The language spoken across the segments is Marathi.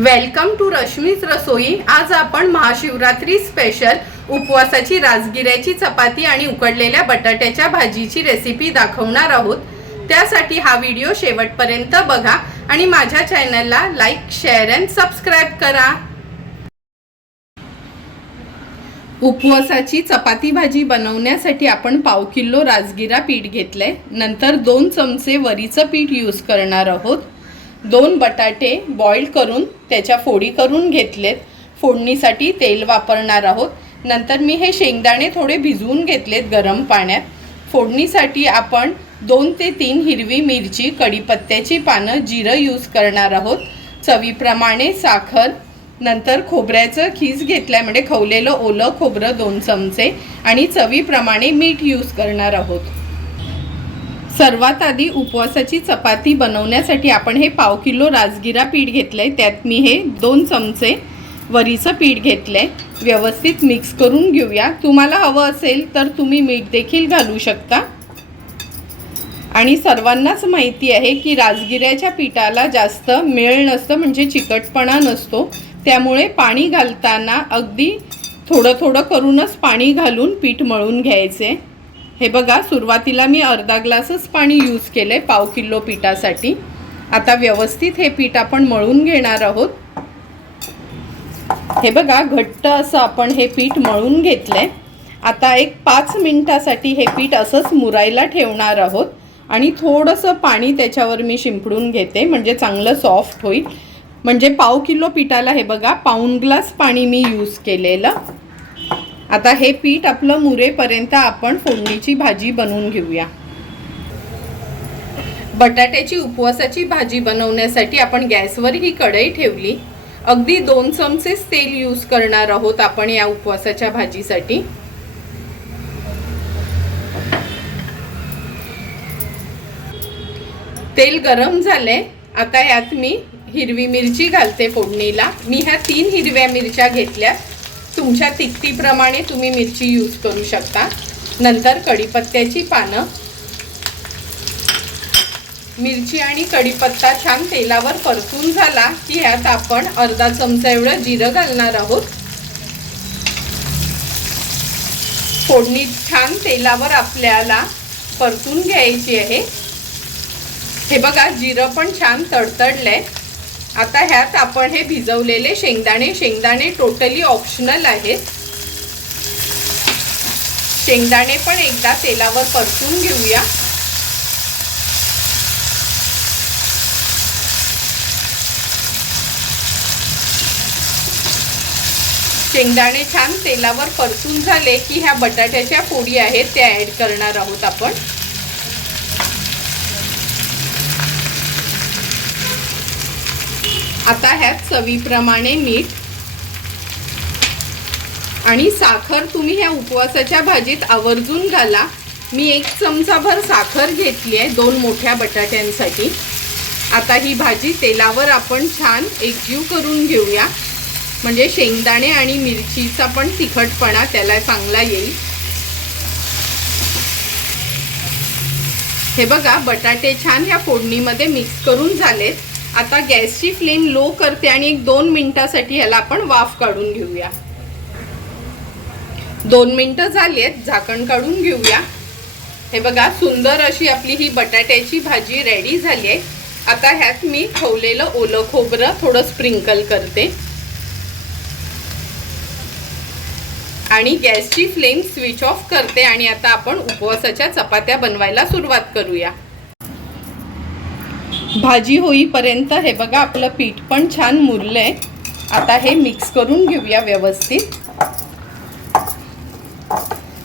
वेलकम टू रश्मीज रसोई। आज आपण महाशिवरात्री स्पेशल उपवासाची राजगिऱ्याची चपाती आणि उकडलेल्या बटाट्याच्या भाजीची रेसिपी दाखवणार आहोत। त्यासाठी हा व्हिडिओ शेवटपर्यंत बघा आणि माझ्या चॅनलला लाईक, शेअर अँड सबस्क्राइब करा। उपवासाची चपाती भाजी बनवण्यासाठी आपण पाव किलो राजगिरा पीठ घेतले। नंतर 2 चमचे वरीचं पीठ यूज करणार आहोत। 2 बटाटे बॉईल करून त्याच्या फोडी करून घेतलेत। फोडणीसाठी तेल वापरणार आहोत। नंतर मी हे शेंगदाणे थोडे भिजवून घेतलेत गरम पाण्यात। फोडणीसाठी आपण 2 ते 3 हिरवी मिरची, कढीपत्त्याची पानं, जिरं यूज करणार आहोत। चवीप्रमाणे साखर, नंतर खोबऱ्याचं खीस घेतलाय म्हणजे खवलेलं ओलं खोबरं 2 चमचे आणि चवीप्रमाणे मीठ यूज करणार आहोत। सर्वात आधी उपवासाची चपाती बनवण्यासाठी आपण हे पाव किलो राजगिरा पीठ घेतलंय। त्यात मी हे 2 चमचे वरीचं पीठ घेतलंय। व्यवस्थित मिक्स करून घेऊया। तुम्हाला हवं असेल तर तुम्ही मीठ देखील घालू शकता। आणि सर्वांनाच माहिती आहे की राजगिऱ्याच्या पिठाला जास्त मेळ नसतं म्हणजे चिकटपणा नसतो। त्यामुळे पाणी घालताना अगदी थोडं थोडं करूनच पाणी घालून पीठ मळून घ्यायचे। हे बघा, सुरुवातीला मी अर्धा ग्लासच पाणी यूज केले पाव किलो पिठासाठी। आता व्यवस्थित हे पीठ आपण मळून घेणार आहोत। हे बघा, घट्ट असं आपण हे पीठ मळून घेतलंय। आता एक 5 मिनिटासाठी हे पीठ असंच मुरायला ठेवणार आहोत आणि थोडंसं पाणी त्याच्यावर मी शिंपडून घेते म्हणजे चांगलं सॉफ्ट होईल। म्हणजे पाव किलो पिठाला हे बघा पाऊण ग्लास पाणी मी यूज केलेलं। आता हे पीठ आपलं मुरेपर्यंत आपण फोडणीची भाजी बनवून घेऊया। बटाट्याची उपवासाची भाजी बनवण्यासाठी आपण गॅसवर ही कढई ठेवली। अगदी 2 चमचेच तेल यूज करणार आहोत आपण या उपवासाच्या भाजीसाठी। तेल गरम झाले। आता यात मी हिरवी मिरची घालते फोडणीला। मी ह्या 3 हिरव्या मिरच्या घेतल्या। तुमच्या तिखटीप्रमाणे तुम्ही मिरची यूज करू शकता। नंतर कढीपत्त्याची पानं, मिरची आणि कढीपत्ता छान तेलावर परतून झाला की ह्यात आपण अर्धा चमचा एवढं जिरं घालणार आहोत। फोडणी छान तेलावर आपल्याला परतून घ्यायची आहे। हे बघा, जिरं पण छान तडतडलंय। आता ह्यात आपण हे भिजवलेले शेंगदाणे टोटली ऑप्शनल आहेत। शेंगदाणे पण एकदा तेलावर परतून घेऊया। शेंगदाणे छान तेलावर परतून झाले की ह्या बटाट्याच्या फोडी आहेत त्या ऍड करणार आहोत आपण। आता ह्यात चवीप्रमाणे मीठ आणि साखर तुम्ही ह्या उपवासाच्या भाजीत आवर्जून घाला। मी 1 चमचाभर साखर घेतली आहे 2 मोठ्या बटाट्यांसाठी। आता ही भाजी तेलावर आपण छान एकजीव करून घेऊया म्हणजे शेंगदाणे आणि मिरचीचा पण तिखटपणा त्याला चांगला येईल। हे बघा, बटाटे छान ह्या फोडणीमध्ये मिक्स करून झालेत। आता गॅसची फ्लेम लो करते आणि 1-2 मिनिटासाठी ह्याला आपण वाफ काढून घेऊया। 2 मिनिटं झालीत, झाकण काढून घेऊया। हे बघा, सुंदर अशी आपली ही बटाट्याची भाजी रेडी झाली आहे। आता ह्यात मी खवलेलं ओलं खोबरं थोडं स्प्रिंकल करते आणि गॅसची फ्लेम स्विच ऑफ करते आणि आता आपण उपवासाच्या चपात्या बनवायला सुरुवात करूया। भाजी होईपर्यंत हे बघा आपलं पीठ पण छान मुरलंय। आता हे मिक्स करून घेऊया व्यवस्थित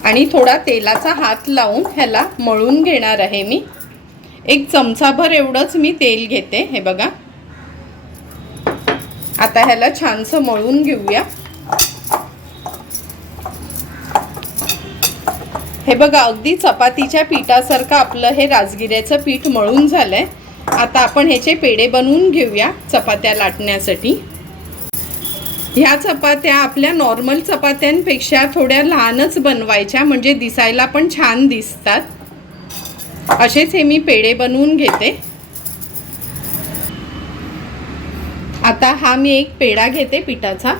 आणि थोडा तेलाचा हात लावून ह्याला मळून घेणार आहे मी। 1 चमचाभर एवढंच मी तेल घेते। हे बघा, आता ह्याला छानसं मळून घेऊया। हे बघा, अगदी चपातीच्या पिठासारखं आपलं हे राजगिऱ्याचं पीठ मळून झालंय। आता आपण ह्याचे पेढे बनवून घेऊया चपात्या लाटण्यासाठी। ह्या चपात्या आपल्या नॉर्मल चपात्यांपेक्षा थोड्या लहानच बनवायच्या म्हणजे दिसायला पण छान दिसतात। असेच हे मी पेढे बनवून घेते। आता हा मी एक पेढा घेते पिठाचा.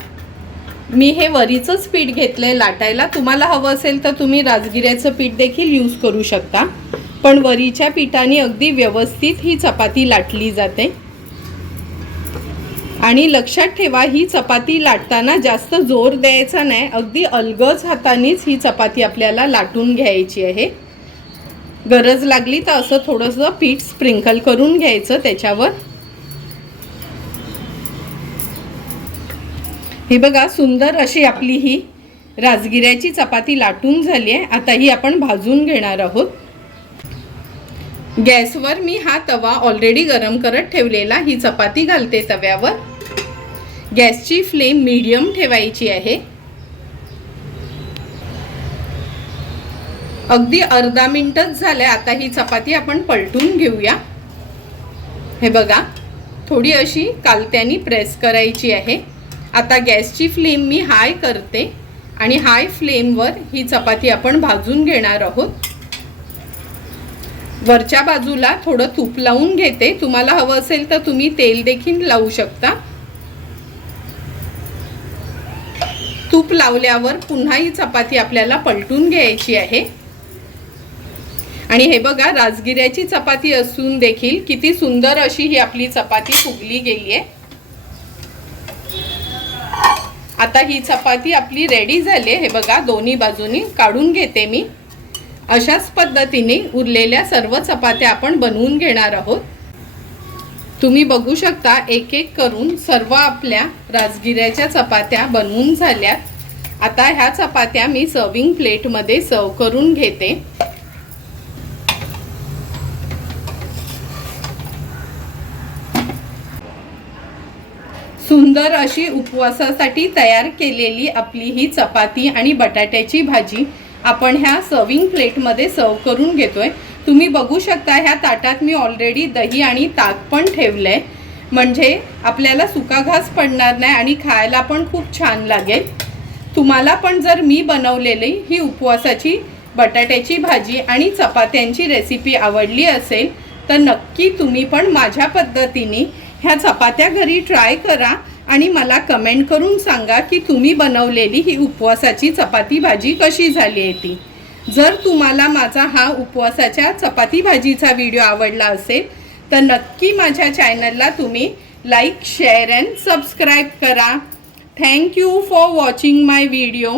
मी हे वरीचंच पीठ घेतलंय लाटायला. तुम्हाला हवं असेल तर तुम्ही राजगिऱ्याचं पीठ देखील यूज करू शकता, पण वरीच्या पिठाने अगदी व्यवस्थित ही चपाती लाटली जाते. आणि लक्षात ठेवा, ही चपाती लाटताना जास्त जोर द्यायचा नाही, अगदी अलगद हातानेच ही चपाती आपल्याला लाटून घ्यायची आहे. गरज लागली तर असं थोडंसं पीठ स्प्रिंकल करून घ्यायचं त्याच्यावर. हे बघा, सुंदर अशी आपली ही राजगिऱ्याची चपाती लाटून झाली आहे. आता ही आपण भाजून घेणार आहोत. गॅसवर मी हा तवा ऑलरेडी गरम करत ठेवलेला. ही चपाती घालते तव्यावर. गॅसची फ्लेम मीडियम ठेवायची आहे. अगदी अर्धा मिनिटच झाले. आता ही चपाती आपण पलटून घेऊया. हे बघा, थोडी अशी कालत्यानी प्रेस करायची आहे. आता गॅसची फ्लेम मी हाय करते आणि हाय फ्लेमवर ही चपाती आपण भाजून घेणार आहोत. वरच्या बाजूला थोडं तूप लावून घेते. तुम्हाला हवं असेल तर तुम्ही तेल देखील लावू शकता. तूप लावल्यावर पुन्हा ही चपाती आपल्याला पलटून घ्यायची आहे. आणि हे बघा, राजगिऱ्याची चपाती असून देखील किती सुंदर अशी ही आपली चपाती फुगली गेली आहे. आता ही चपाती आपली रेडी झाली आहे. हे बघा, दोन्ही बाजूनी काढून घेते मी. अशाच पद्धतीने उरलेल्या सर्व चपात्या आपण बनवून घेणार आहोत. तुम्ही बघू शकता, एक एक करून सर्व आपल्या राजगिऱ्याच्या चपात्या बनवून झाल्यात. आता ह्या चपात्या मी सर्विंग प्लेटमध्ये सर्व करून घेते. सुंदर अशी उपवासासाठी तयार केलेली आपली ही चपाती आणि बटाट्याची भाजी आपण ह्या सर्विंग प्लेटमध्ये सर्व करून घेतोय. तुम्ही बघू शकता, ह्या ताटात मी ऑलरेडी दही आणि ताक पण ठेवलंय, म्हणजे आपल्याला सुका घास पडणार नाही आणि खायला पण खूप छान लागेल. तुम्हाला पण जर मी बनवलेली ही उपवासाची बटाट्याची भाजी आणि चपात्यांची रेसिपी आवडली असेल तर नक्की तुम्ही पण माझ्या पद्धतीने ह्या चपात्या घरी ट्राय करा आणि मला कमेंट करून सांगा की तुम्ही बनवलेली ही उपवासाची चपाती भाजी कशी झाली आहे ती. जर तुम्हाला माझा हा उपवासाच्या चपाती भाजीचा व्हिडिओ आवडला असेल तर नक्की माझ्या चॅनलला तुम्ही लाईक, शेअर अँड सबस्क्राईब करा. Thank you for watching my video.